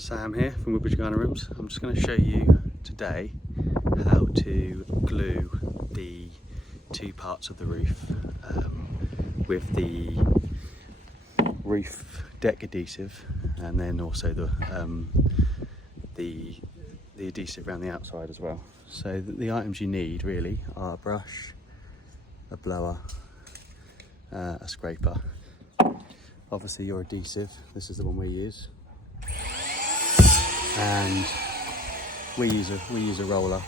Sam here from Woodbridge Garden Rooms. I'm just going to show you today how to glue the two parts of the roof with the roof deck adhesive, and then also the adhesive around the outside as well. So the items you need really are a brush, a blower, a scraper, obviously your adhesive. This is the one we use, and we use a roller.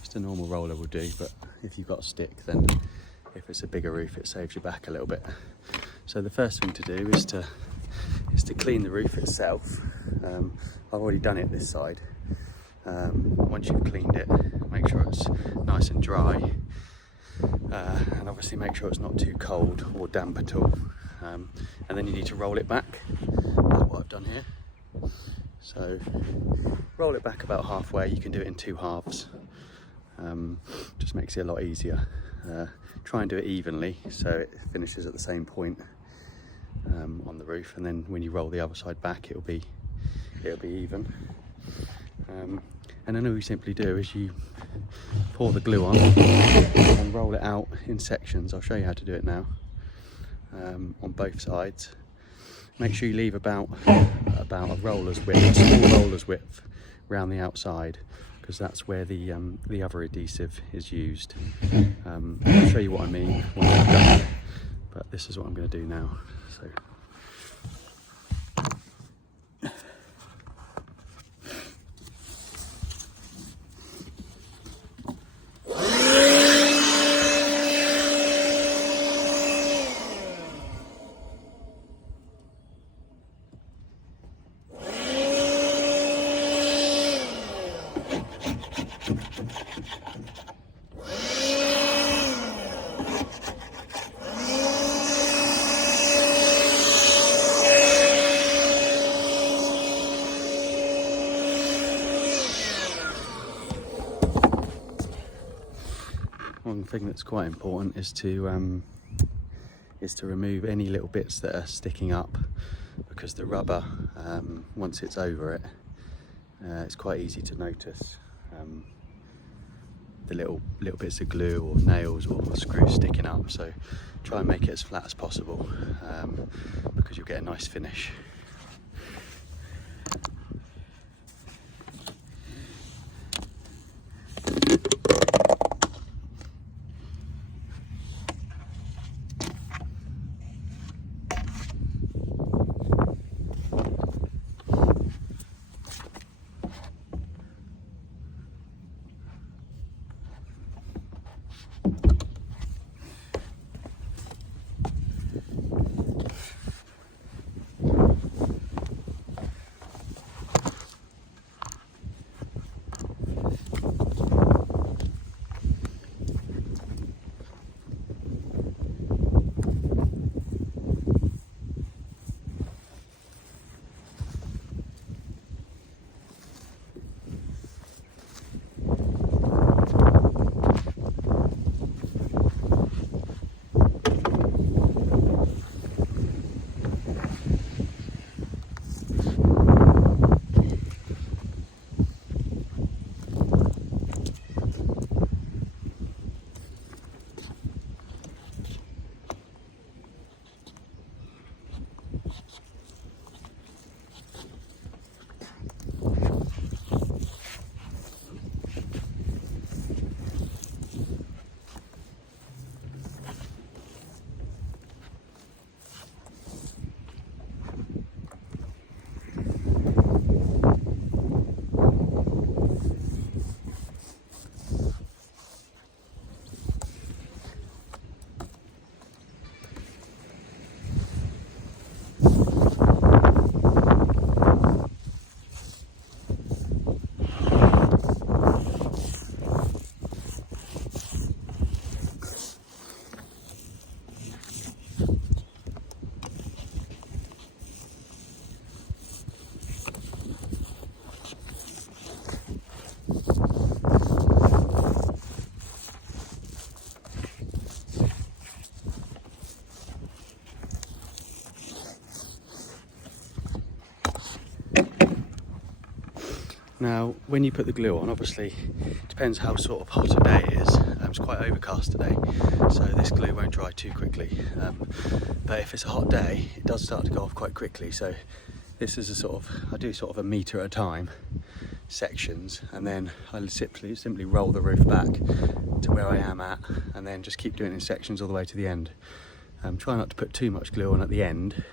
Just a normal roller will do, but if you've got a stick, then if it's a bigger roof, it saves you back a little bit. So the first thing to do is to clean the roof itself. I've already done it this side. Once you've cleaned it, make sure it's nice and dry, and obviously make sure it's not too cold or damp at all. And then you need to roll it back. That's what I've done here. So roll it back about halfway. You can do it in two halves. Just makes it a lot easier. Try and do it evenly so it finishes at the same point on the roof, and then when you roll the other side back, it'll be even. And then all you simply do is you pour the glue on and roll it out in sections. I'll show you how to do it now. On both sides. Make sure you leave about a roller's width, a small roller's width around the outside, because that's where the other adhesive is used. I'll show you what I mean once I've done it, but this is what I'm going to do now. So. One thing that's quite important is to remove any little bits that are sticking up, because the rubber, once it's over it, it's quite easy to notice the little bits of glue or nails or screws sticking up. So try and make it as flat as possible, because you'll get a nice finish. Now, when you put the glue on, obviously, it depends how sort of hot a day it is. It's quite overcast today, so this glue won't dry too quickly. But if it's a hot day, it does start to go off quite quickly. So this is a sort of, I do sort of a metre at a time, sections, and then I simply roll the roof back to where I am at, and then just keep doing it in sections all the way to the end. Try not to put too much glue on at the end,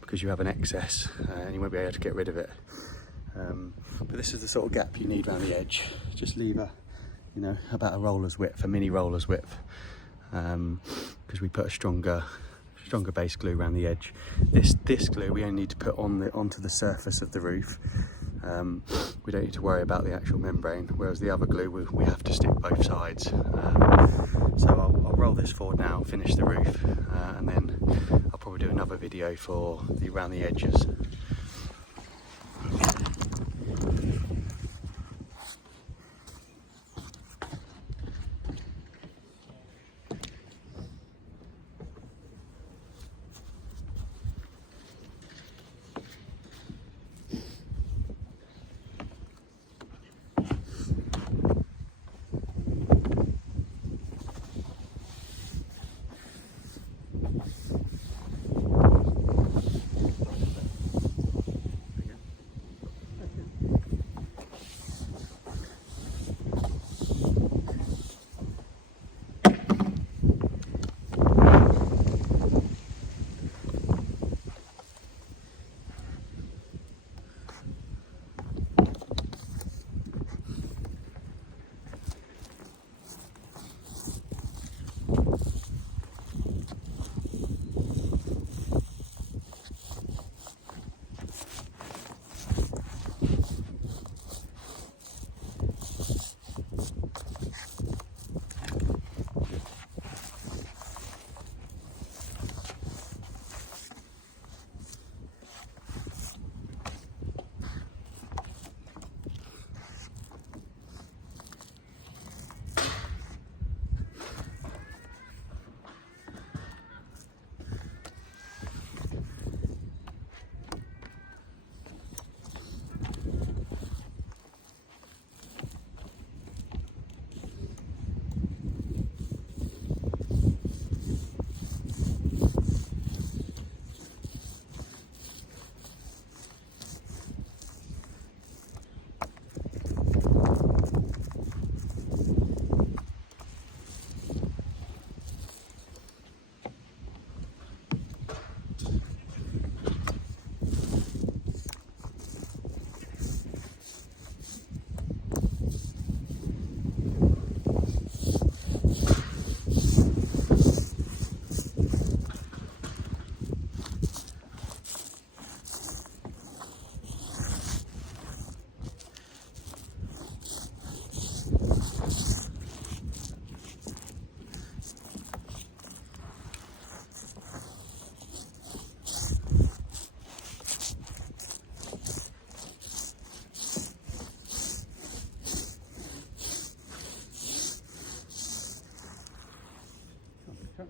because you have an excess and you won't be able to get rid of it. But this is the sort of gap you need around the edge. Just leave about a roller's width, a mini roller's width, because we put a stronger base glue around the edge. This glue we only need to put onto the surface of the roof. We don't need to worry about the actual membrane, whereas the other glue we have to stick both sides. So I'll roll this forward now, finish the roof, and then I'll probably do another video for around the edges.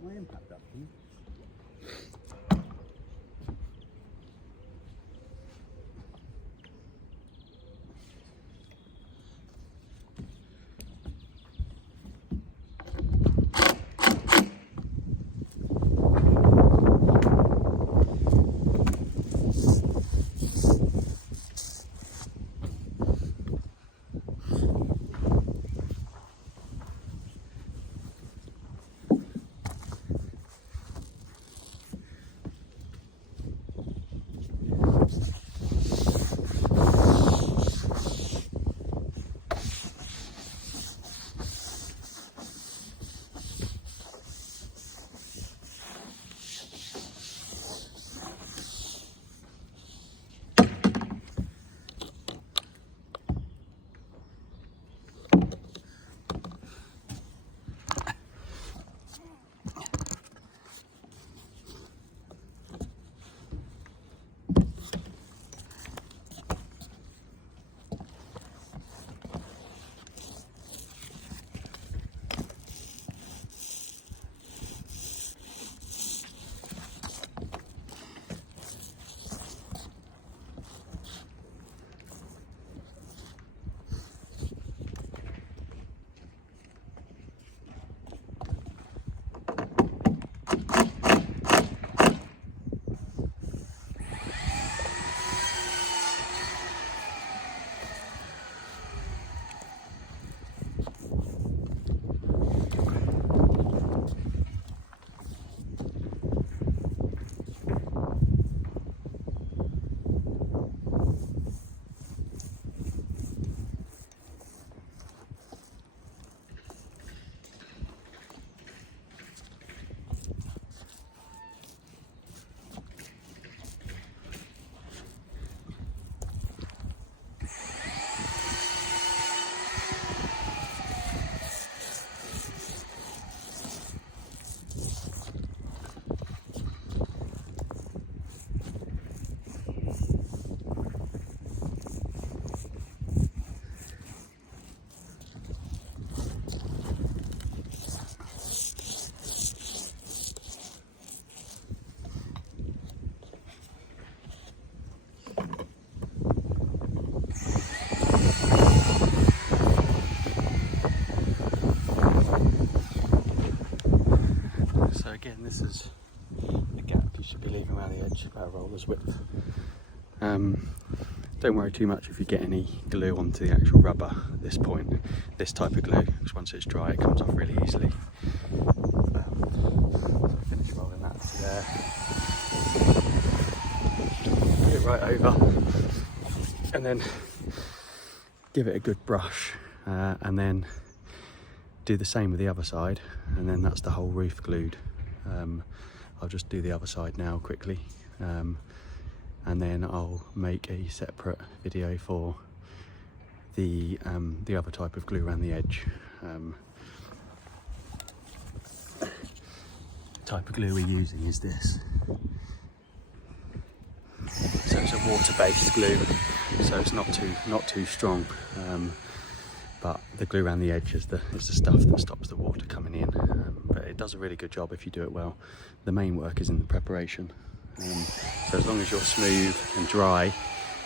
My impact up. this is the gap you should be leaving around the edge about a roller's width. Don't worry too much if you get any glue onto the actual rubber at this point. This type of glue, because once it's dry it comes off really easily. Finish rolling that to there. Put it right over and then give it a good brush, and then do the same with the other side, and then that's the whole roof glued. I'll just do the other side now quickly, and then I'll make a separate video for the other type of glue around the edge. The type of glue we're using is this. So it's a water-based glue, so it's not too strong, but the glue around the edge is the stuff that stops the water coming in. But it does a really good job if you do it well. The main work is in the preparation. So as long as you're smooth and dry,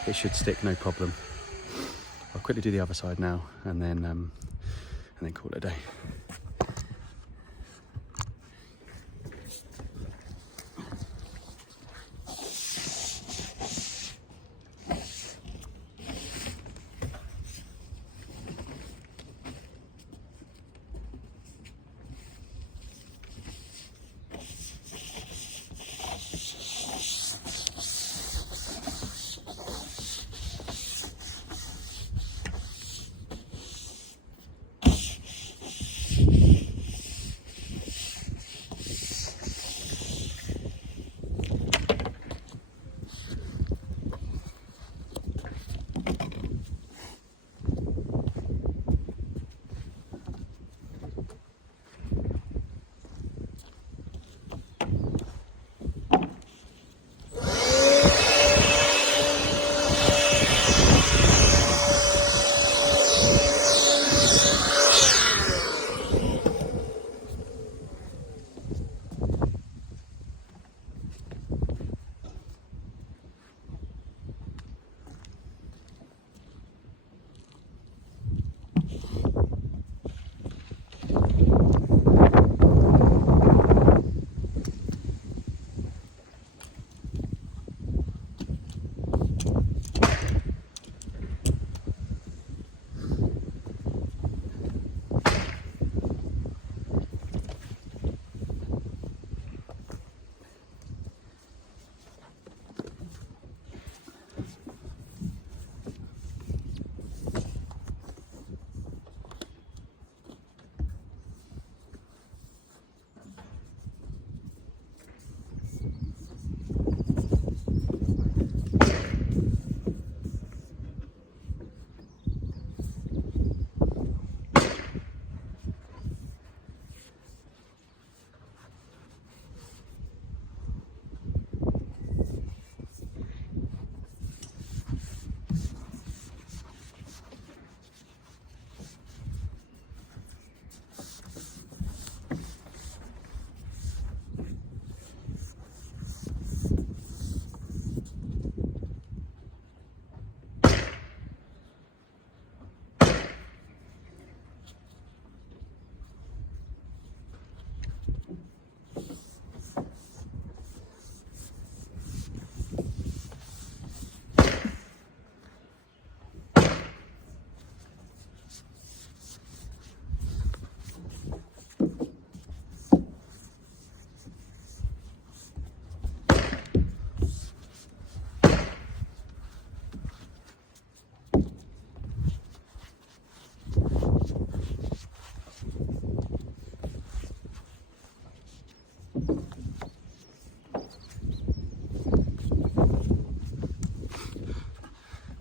it should stick no problem. I'll quickly do the other side now, and then call it a day.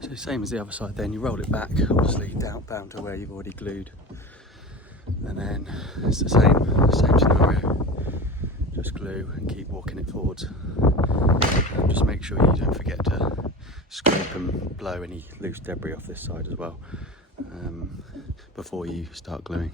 So same as the other side then, you roll it back, obviously down to where you've already glued. And then it's the same scenario. Just glue and keep walking it forwards. And just make sure you don't forget to scrape and blow any loose debris off this side as well, before you start gluing.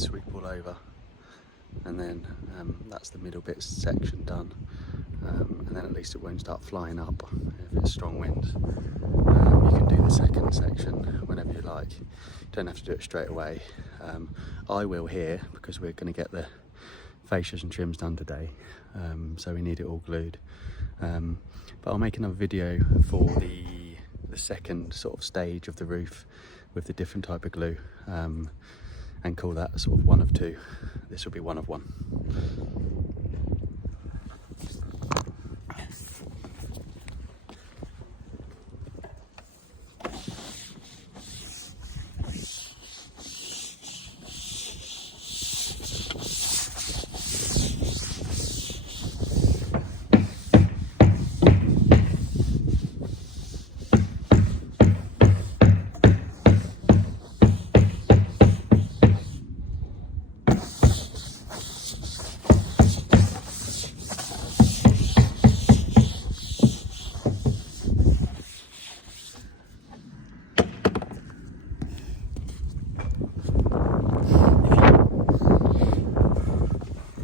sweep all over, and then that's the middle bit section done, and then at least it won't start flying up if it's strong wind. You can do the second section whenever you like. You don't have to do it straight away. I will here because we're going to get the fascias and trims done today, so we need it all glued. But I'll make another video for the second sort of stage of the roof with the different type of glue, and call that sort of one of two. This will be one of one.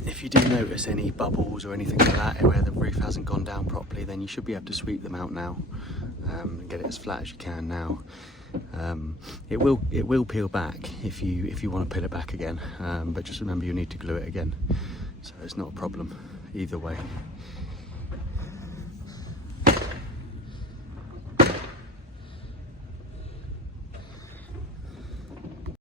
If you do notice any bubbles or anything like that where the roof hasn't gone down properly, then you should be able to sweep them out now, and get it as flat as you can now. It will peel back if you want to peel it back again, but just remember you need to glue it again, so it's not a problem either way.